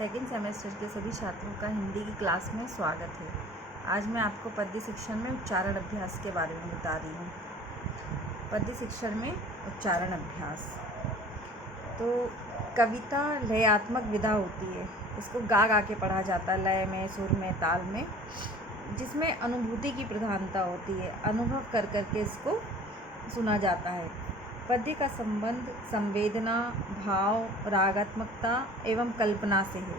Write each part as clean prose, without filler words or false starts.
Second semester के सभी छात्रों का हिंदी की क्लास में स्वागत है। आज मैं आपको पद्य शिक्षण में उच्चारण अभ्यास के बारे में बता रही हूँ। पद्य शिक्षण में उच्चारण अभ्यास। तो कविता लयात्मक विधा होती है। इसको गा गा के पढ़ा जाता है, लय में, सुर में, ताल में, जिसमें अनुभूति की प्रधानता होती है। अनुभव कर करके इसको सुना जाता है। पद्य का संबंध संवेदना, भाव, रागात्मकता एवं कल्पना से है।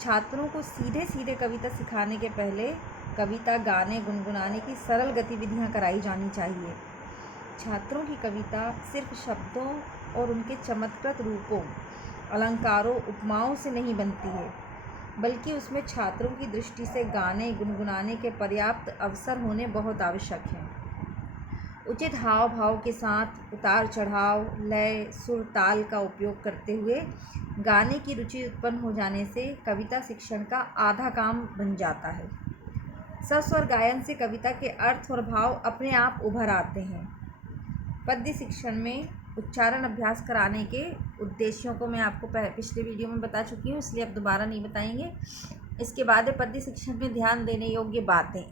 छात्रों को सीधे सीधे कविता सिखाने के पहले कविता गाने गुनगुनाने की सरल गतिविधियां कराई जानी चाहिए। छात्रों की कविता सिर्फ शब्दों और उनके चमत्कृत रूपों, अलंकारों, उपमाओं से नहीं बनती है, बल्कि उसमें छात्रों की दृष्टि से गाने गुनगुनाने के पर्याप्त अवसर होने बहुत आवश्यक हैं। उचित हाव भाव के साथ उतार चढ़ाव, लय, सुर, ताल का उपयोग करते हुए गाने की रुचि उत्पन्न हो जाने से कविता शिक्षण का आधा काम बन जाता है। सस्वर गायन से कविता के अर्थ और भाव अपने आप उभर आते हैं। पद्य शिक्षण में उच्चारण अभ्यास कराने के उद्देश्यों को मैं आपको पिछले वीडियो में बता चुकी हूँ, इसलिए अब दोबारा नहीं बताएंगे। इसके बाद है पद्य शिक्षण में ध्यान देने योग्य बातें।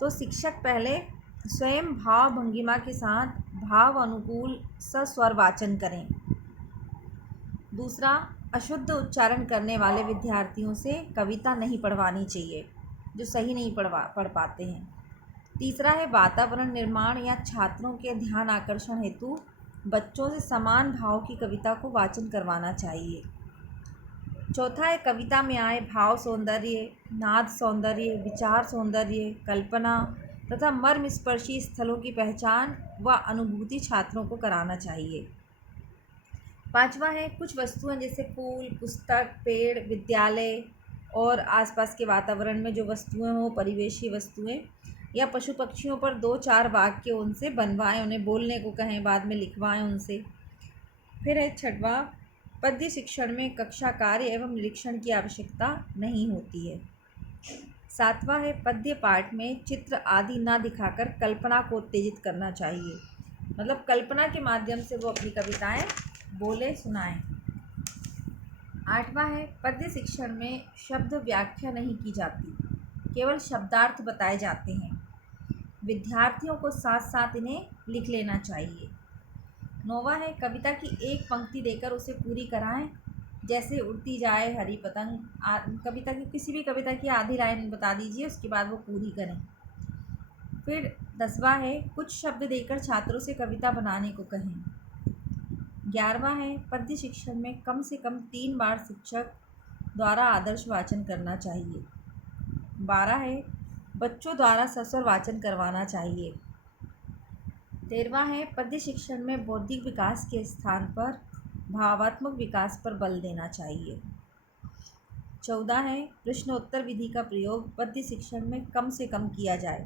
तो शिक्षक पहले स्वयं भाव भंगिमा के साथ भाव अनुकूल सस्वर वाचन करें। दूसरा, अशुद्ध उच्चारण करने वाले विद्यार्थियों से कविता नहीं पढ़वानी चाहिए, जो सही नहीं पढ़ पाते हैं। तीसरा है वातावरण निर्माण या छात्रों के ध्यान आकर्षण हेतु बच्चों से समान भाव की कविता को वाचन करवाना चाहिए। चौथा है कविता में आए भाव सौंदर्य, नाद सौंदर्य, विचार सौंदर्य, कल्पना तथा मर्मस्पर्शी स्थलों की पहचान व अनुभूति छात्रों को कराना चाहिए। पांचवा है कुछ वस्तुएं जैसे फूल, पुस्तक, पेड़, विद्यालय और आसपास के वातावरण में जो वस्तुएं हों, परिवेशी वस्तुएं या पशु पक्षियों पर 2-4 वाक्य उनसे बनवाएं, उन्हें बोलने को कहें, बाद में लिखवाएं उनसे। फिर है छठवां, पद्य शिक्षण में कक्षा कार्य एवं निरीक्षण की आवश्यकता नहीं होती है। सातवां है पद्य पाठ में चित्र आदि न दिखाकर कल्पना को उत्तेजित करना चाहिए, मतलब कल्पना के माध्यम से वो अपनी कविताएं बोले, सुनाएं। आठवां है पद्य शिक्षण में शब्द व्याख्या नहीं की जाती, केवल शब्दार्थ बताए जाते हैं। विद्यार्थियों को साथ साथ इन्हें लिख लेना चाहिए। नौवां है कविता की एक पंक्ति देकर उसे पूरी कराएं, जैसे उड़ती जाए हरी पतंग। कविता की किसी भी कविता की आधी लाइन बता दीजिए, उसके बाद वो पूरी करें। फिर 10वां है कुछ शब्द देकर छात्रों से कविता बनाने को कहें। 11वां है पद्य शिक्षण में कम से कम 3 बार शिक्षक द्वारा आदर्श वाचन करना चाहिए। 12 है बच्चों द्वारा सस्वर वाचन करवाना चाहिए। 13वां है पद्य शिक्षण में बौद्धिक विकास के स्थान पर भावात्मक विकास पर बल देना चाहिए। 14 है प्रश्नोत्तर विधि का प्रयोग पद्य शिक्षण में कम से कम किया जाए।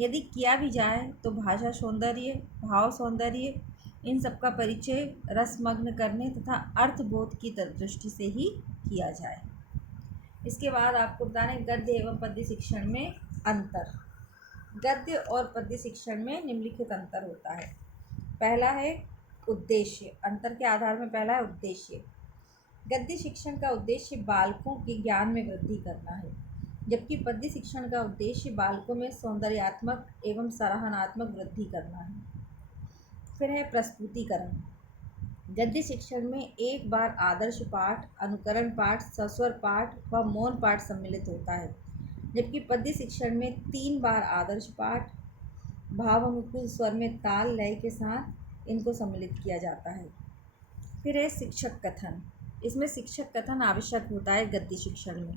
यदि किया भी जाए तो भाषा सौंदर्य, भाव सौंदर्य, इन सब का परिचय रसमग्न करने तथा अर्थबोध की दृष्टि से ही किया जाए। इसके बाद आपको बताना है गद्य एवं पद्य शिक्षण में अंतर। गद्य और पद्य शिक्षण में निम्नलिखित अंतर होता है। पहला है उद्देश्य। अंतर के आधार में पहला है उद्देश्य। गद्य शिक्षण का उद्देश्य बालकों के ज्ञान में वृद्धि करना है, जबकि पद्य शिक्षण का उद्देश्य बालकों में सौंदर्यात्मक एवं सराहनात्मक वृद्धि करना है। फिर है प्रस्तुतिकरण। गद्य शिक्षण में एक बार आदर्श पाठ, अनुकरण पाठ, सस्वर पाठ व मौन पाठ सम्मिलित होता है, जबकि पद्य शिक्षण में 3 बार आदर्श पाठ, भाव अनुकूल स्वर में ताल लय के साथ इनको सम्मिलित किया जाता है। फिर है शिक्षक कथन। इसमें शिक्षक कथन आवश्यक होता है गद्य शिक्षण में।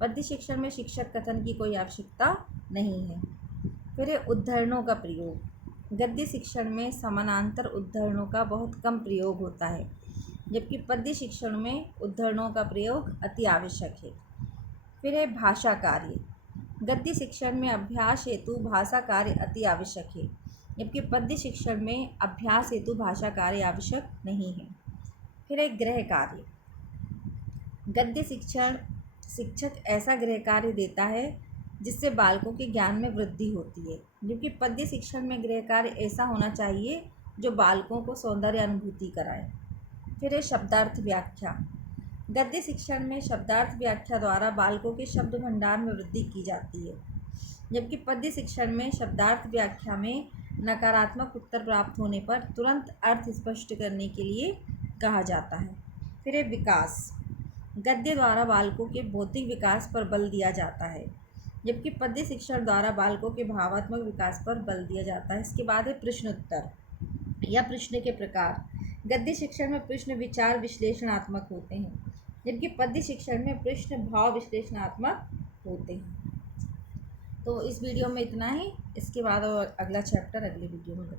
पद्य शिक्षण में शिक्षक कथन की कोई आवश्यकता नहीं है। फिर है उद्धरणों का प्रयोग। गद्य शिक्षण में समानांतर उद्धरणों का बहुत कम प्रयोग होता है, जबकि पद्य शिक्षण में उद्धरणों का प्रयोग अति आवश्यक है। फिर है भाषा कार्य। गद्य शिक्षण में अभ्यास हेतु भाषा कार्य अति आवश्यक है, जबकि पद्य शिक्षण में अभ्यास हेतु भाषा कार्य आवश्यक नहीं है। फिर है गृह कार्य। गद्य शिक्षण शिक्षक ऐसा गृह कार्य देता है जिससे बालकों के ज्ञान में वृद्धि होती है, जबकि पद्य शिक्षण में गृह कार्य ऐसा होना चाहिए जो बालकों को सौंदर्य अनुभूति कराए। फिर है शब्दार्थ व्याख्या। गद्य शिक्षण में शब्दार्थ व्याख्या द्वारा बालकों के शब्द भंडार में वृद्धि की जाती है, जबकि पद्य शिक्षण में शब्दार्थ व्याख्या में नकारात्मक उत्तर प्राप्त होने पर तुरंत अर्थ स्पष्ट करने के लिए कहा जाता है। फिर है विकास। गद्य द्वारा बालकों के भौतिक विकास पर बल दिया जाता है, जबकि पद्य शिक्षण द्वारा बालकों के भावात्मक विकास पर बल दिया जाता है। इसके बाद है प्रश्नोत्तर या प्रश्न के प्रकार। गद्य शिक्षण में प्रश्न विचार विश्लेषणात्मक होते हैं, जबकि पद्य शिक्षण में प्रश्न भाव विश्लेषणात्मक होते हैं। तो इस वीडियो में इतना ही। इसके बाद और अगला चैप्टर अगले वीडियो में बताएंगे।